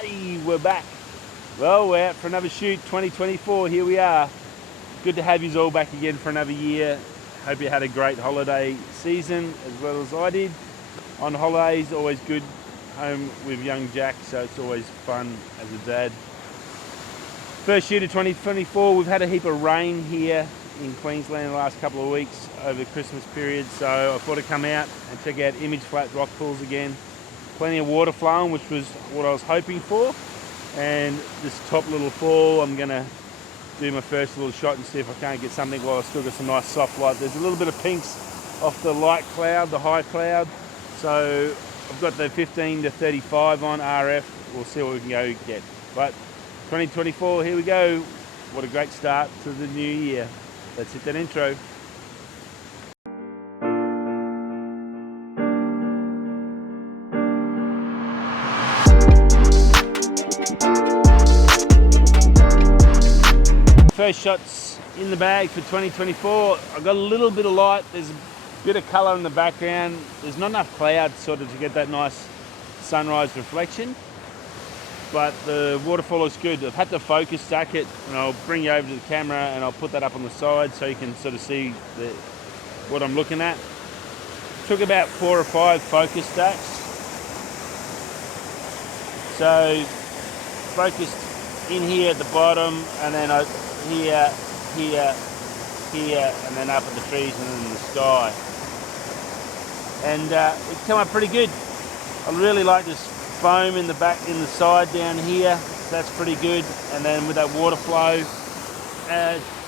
Hey, we're back. Well, we're out for another shoot, 2024. Here we are. Good to have you all back again for another year. Hope you had a great holiday season as well as I did. On holidays, always good. Home with young Jack, so it's always fun as a dad. First shoot of 2024. We've had a heap of rain here in Queensland the last couple of weeks over the Christmas period, so I thought I'd come out and check out image flat rock pools again. Plenty of water flowing, which was what I was hoping for. And this top little fall, I'm gonna do my first little shot and see if I can't get something while I still got some nice soft light. There's a little bit of pinks off the light cloud, the high cloud. So I've got the 15 to 35 on RF. We'll see what we can go get. But 2024, here we go. What a great start to the new year. Let's hit that intro. First shots in the bag for 2024. I've got a little bit of light. There's a bit of colour in the background. There's not enough cloud sort of to get that nice sunrise reflection. But the waterfall looks good. I've had to focus stack it, and I'll bring you over to the camera and I'll put that up on the side so you can sort of see what I'm looking at. Took about 4 or 5 focus stacks. So focused in here at the bottom, and then here, and then up at the trees and then the sky. And it came up pretty good. I really like this foam in the back, in the side down here. That's pretty good. And then with that water flow,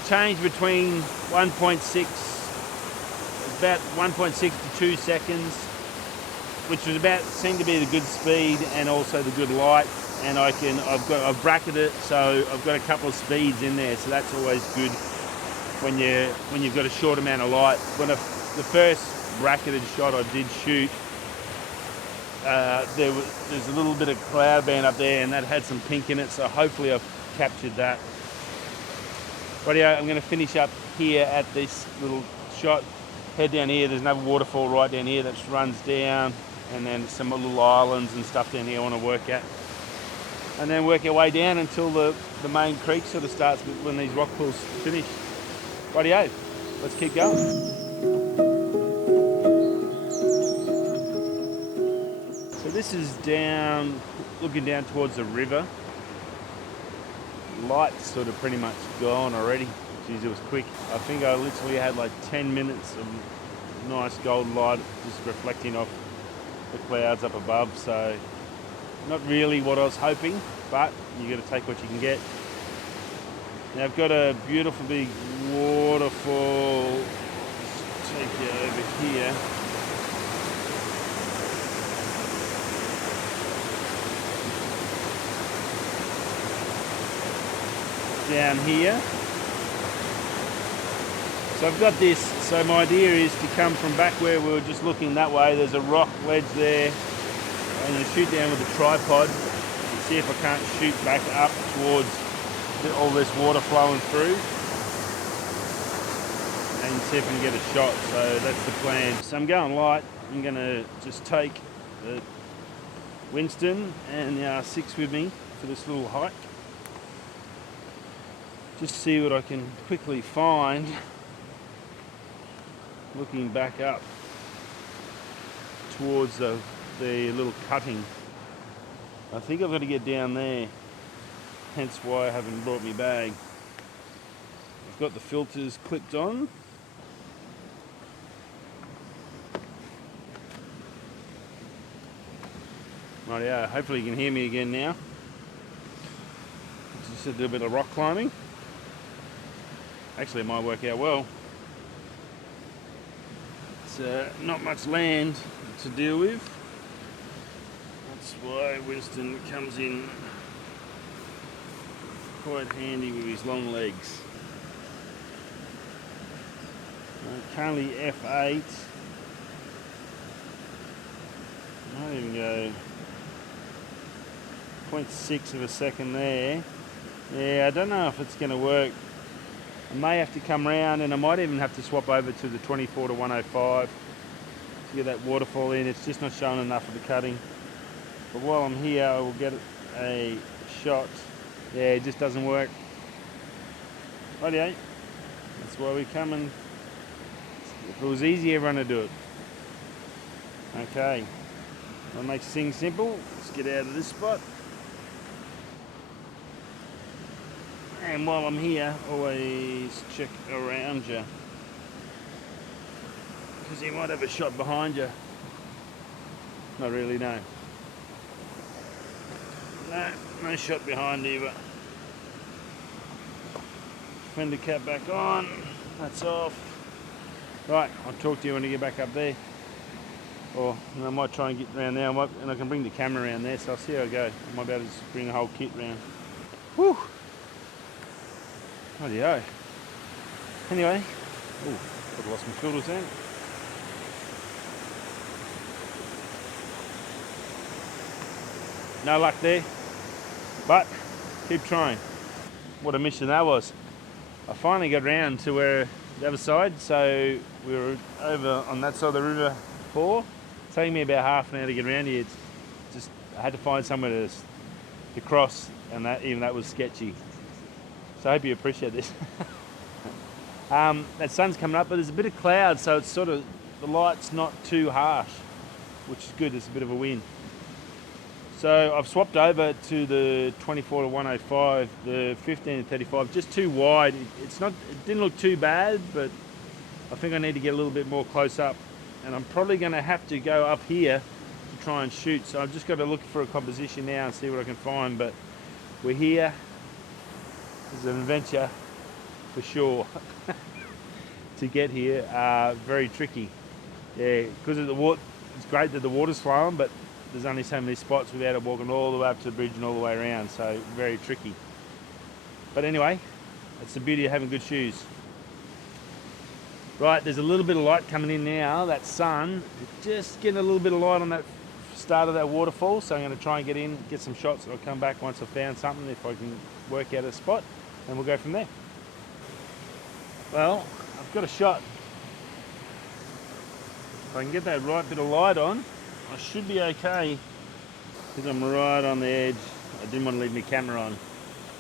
change between 1.6, about 1.6 to 2 seconds, which was seemed to be the good speed and also the good light. And I've bracketed it, so I've got a couple of speeds in there, so that's always good when you've got a short amount of light. The first bracketed shot I did shoot, there's a little bit of cloud band up there, and that had some pink in it, so hopefully I've captured that. Rightio, I'm going to finish up here at this little shot. Head down here. There's another waterfall right down here that runs down, and then some little islands and stuff down here I want to work at. And then work our way down until the main creek sort of starts when these rock pools finish. Rightio, let's keep going. So this is looking down towards the river. Light's sort of pretty much gone already. Jeez, it was quick. I think I literally had like 10 minutes of nice golden light just reflecting off the clouds up above. So not really what I was hoping, but you got to take what you can get. Now I've got a beautiful big waterfall. Let's take you over here. Down here. So I've got this. So my idea is to come from back where we were just looking that way. There's a rock ledge there. I'm going to shoot down with a tripod and see if I can't shoot back up towards all this water flowing through and see if I can get a shot. So that's the plan. So I'm going light. I'm going to just take the Winston and the R6 with me for this little hike. Just see what I can quickly find looking back up towards the little cutting. I think I've got to get down there, hence why I haven't brought my bag. I've got the filters clipped on. Rightio, hopefully you can hear me again now. Just a little bit of rock climbing. Actually, it might work out well. It's not much land to deal with. That's why Winston comes in quite handy with his long legs. Currently F8. Might even go 0.6 of a second there. Yeah, I don't know if it's going to work. I may have to come round, and I might even have to swap over to the 24 to 105 to get that waterfall in. It's just not showing enough of the cutting. But while I'm here, I will get a shot. Yeah, it just doesn't work. Rightio. That's why we come and... If it was easy, everyone would do it. Okay. That makes things simple. Let's get out of this spot. And while I'm here, always check around you, because you might have a shot behind you. Not really, no. No shot behind either. Fender cap back on. That's off. Right, I'll talk to you when you get back up there. Or I might try and get around there, and I can bring the camera around there, so I'll see how I go. I might be able to just bring the whole kit round. Whew! Rightio. Anyway, I've lost my filters then. No luck there, but keep trying. What a mission that was. I finally got round to where the other side, so we were over on that side of the river before. It's taking me about half an hour to get around here. It's just, I had to find somewhere to cross, and that was sketchy. So I hope you appreciate this. That sun's coming up, but there's a bit of cloud, so it's sort of, the light's not too harsh, which is good. There's a bit of a wind. So I've swapped over to the 24 to 105, the 15 to 35, just too wide. It didn't look too bad, but I think I need to get a little bit more close up. And I'm probably going to have to go up here to try and shoot. So I've just got to look for a composition now and see what I can find. But we're here. It's an adventure for sure. To get here, very tricky. Yeah, because of the water. It's great that the water's flowing, but there's only so many spots without walking all the way up to the bridge and all the way around, so very tricky. But anyway, that's the beauty of having good shoes. Right, there's a little bit of light coming in now. That sun, just getting a little bit of light on that start of that waterfall, so I'm going to try and get in, get some shots, and I'll come back once I've found something, if I can work out a spot, and we'll go from there. Well, I've got a shot. If I can get that right bit of light on, I should be okay, because I'm right on the edge. I didn't want to leave my camera on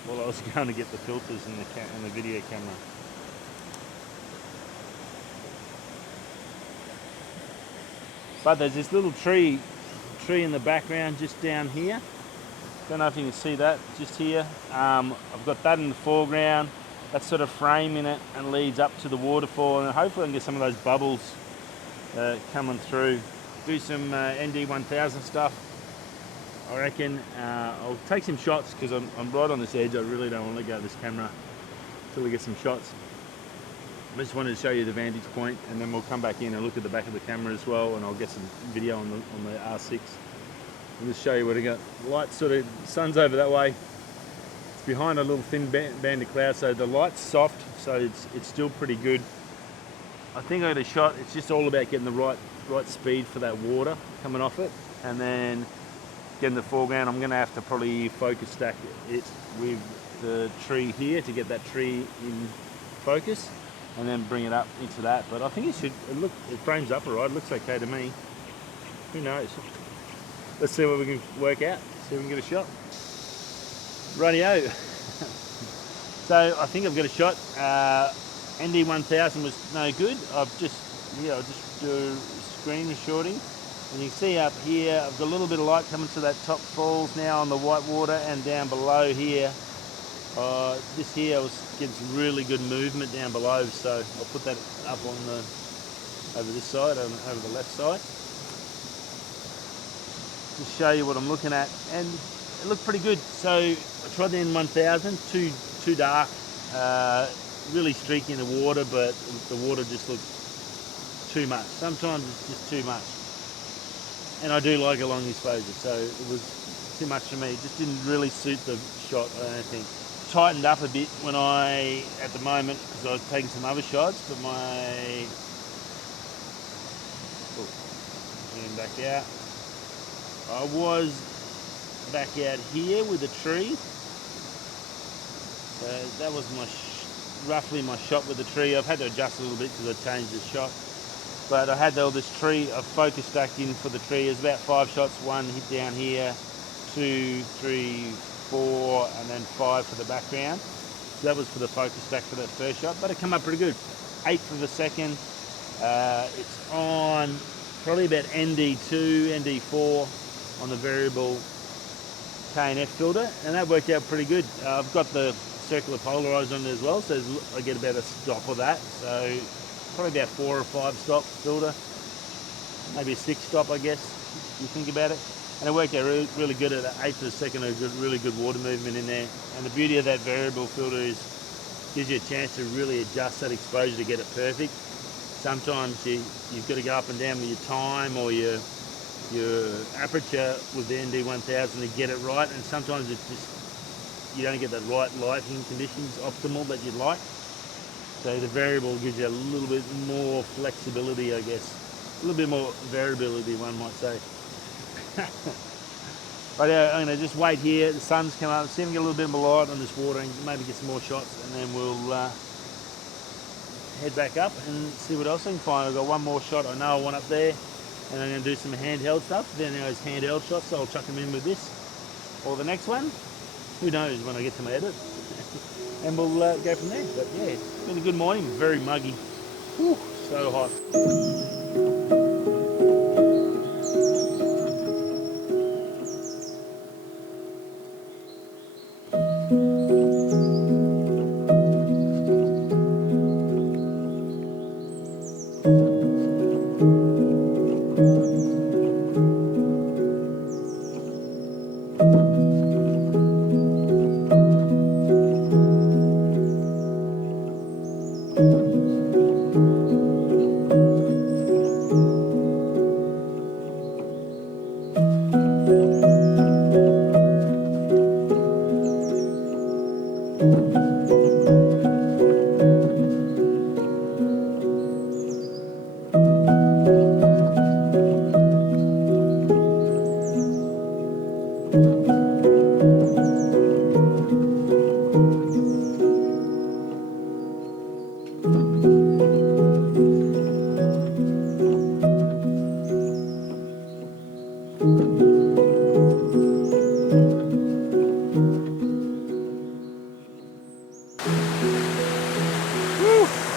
while I was going to get the filters in the video camera. But there's this little tree in the background just down here. Don't know if you can see that, just here. I've got that in the foreground. That sort of frame in it and leads up to the waterfall, and hopefully I can get some of those bubbles coming through. Do some ND1000 stuff, I reckon. I'll take some shots because I'm right on this edge. I really don't want to let go of this camera until we get some shots. I just wanted to show you the vantage point, and then we'll come back in and look at the back of the camera as well, and I'll get some video on the R6 and just show you what I got. Light sort of, sun's over that way. It's behind a little thin band of cloud, so the light's soft, so it's still pretty good. I think I got a shot. It's just all about getting the right speed for that water coming off it, and then getting the foreground. I'm going to have to probably focus stack it with the tree here to get that tree in focus, and then bring it up into that. But I think it frames up alright. It looks okay to me. Who knows? Let's see what we can work out. See if we can get a shot. Rightio. So I think I've got a shot. ND1000 was no good. I'll just do screen shorting, and you can see up here I've got a little bit of light coming to that top falls now on the white water, and down below here this here was getting some really good movement down below, so I'll put that up on over this side, over the left side, to show you what I'm looking at, and it looked pretty good. So I tried the N1000, too dark, really streaky in the water, but the water just looked too much. Sometimes it's just too much, and I do like a long exposure, so it was too much for me. It just didn't really suit the shot, I don't think. Tightened up a bit when at the moment, because I was taking some other shots, but getting back out. I was back out here with a tree. So that was roughly my shot with the tree. I've had to adjust a little bit because I changed the shot. But I had all this tree, I focus stacked in for the tree. There's about 5 shots, one hit down here, 2, 3, 4, and then 5 for the background. So that was for the focus stack for that first shot, but it came up pretty good. 8 for the second. It's on probably about ND2, ND4 on the variable K&F filter, and that worked out pretty good. I've got the circular polarizer on it as well, so I get about a stop of that. So probably about 4 or 5 stop filter, maybe a 6 stop, I guess, if you think about it. And it worked out really good at 8 for the second, a really good water movement in there. And the beauty of that variable filter is gives you a chance to really adjust that exposure to get it perfect. Sometimes you've got to go up and down with your time or your aperture with the ND1000 to get it right, and sometimes it's just you don't get the right lighting conditions optimal that you'd like. So the variable gives you a little bit more flexibility, I guess, a little bit more variability, one might say. But I'm going to just wait here. The sun's come up, see if we can get a little bit more light on this water and maybe get some more shots, and then we'll head back up and see what else I can find. I've got one more shot I know I want up there, and I'm going to do some handheld stuff. Then those handheld shots, so I'll chuck them in with this or the next one. Who knows when I get to my edit. And we'll go from there. But yeah, it's been a good morning, very muggy. Whew, so hot.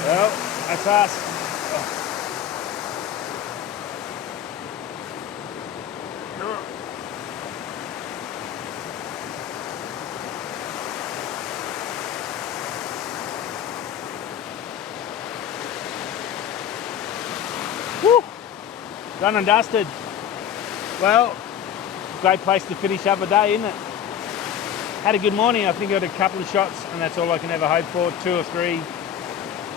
Well, that's us. Woo! Done and dusted. Well, great place to finish up a day, isn't it? Had a good morning. I think I got a couple of shots, and that's all I can ever hope for. 2 or 3.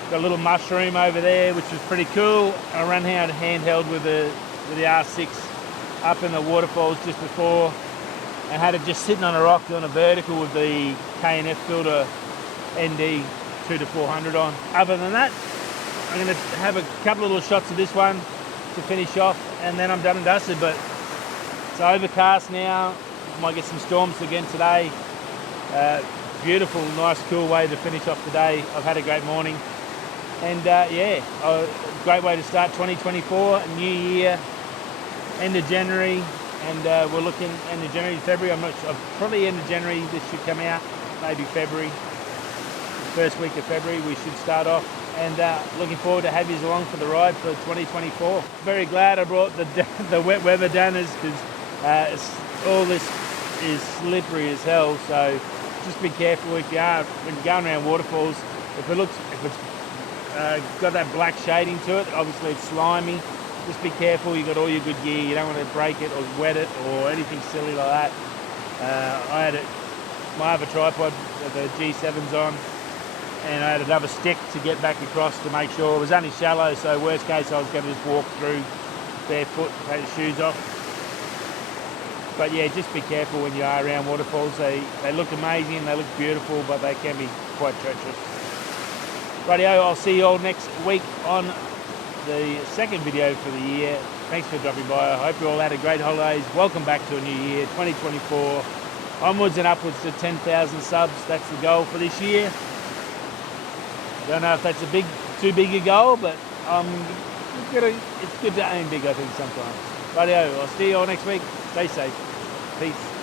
Got a little mushroom over there, which was pretty cool. I ran out handheld with the R6 up in the waterfalls just before. I had it just sitting on a rock doing a vertical with the K&F filter ND 2 to 400 on. Other than that, I'm going to have a couple of little shots of this one to finish off, and then I'm done and dusted. But it's overcast now. Might get some storms again today. Beautiful, nice, cool way to finish off the day. I've had a great morning. And yeah, a great way to start 2024, a new year, end of January, and we're looking end of January, February. I'm not sure, probably end of January this should come out, maybe February, first week of February we should start off. And looking forward to have you along for the ride for 2024. Very glad I brought the wet weather danners, because all this is slippery as hell. So just be careful when you're going around waterfalls. If it's got that black shading to it, obviously it's slimy. Just be careful. You've got all your good gear. You don't want to break it or wet it or anything silly like that. I had my other tripod, the G7's on, and I had another stick to get back across to make sure. It was only shallow, so worst case I was going to just walk through barefoot, take the shoes off. But yeah, just be careful when you are around waterfalls. They look amazing, they look beautiful, but they can be quite treacherous. Rightio, I'll see you all next week on the second video for the year. Thanks for dropping by. I hope you all had a great holidays. Welcome back to a new year, 2024. Onwards and upwards to 10,000 subs. That's the goal for this year. Don't know if that's too big a goal, but it's good to aim big, I think, sometimes. Rightio, I'll see you all next week. Stay safe. Peace.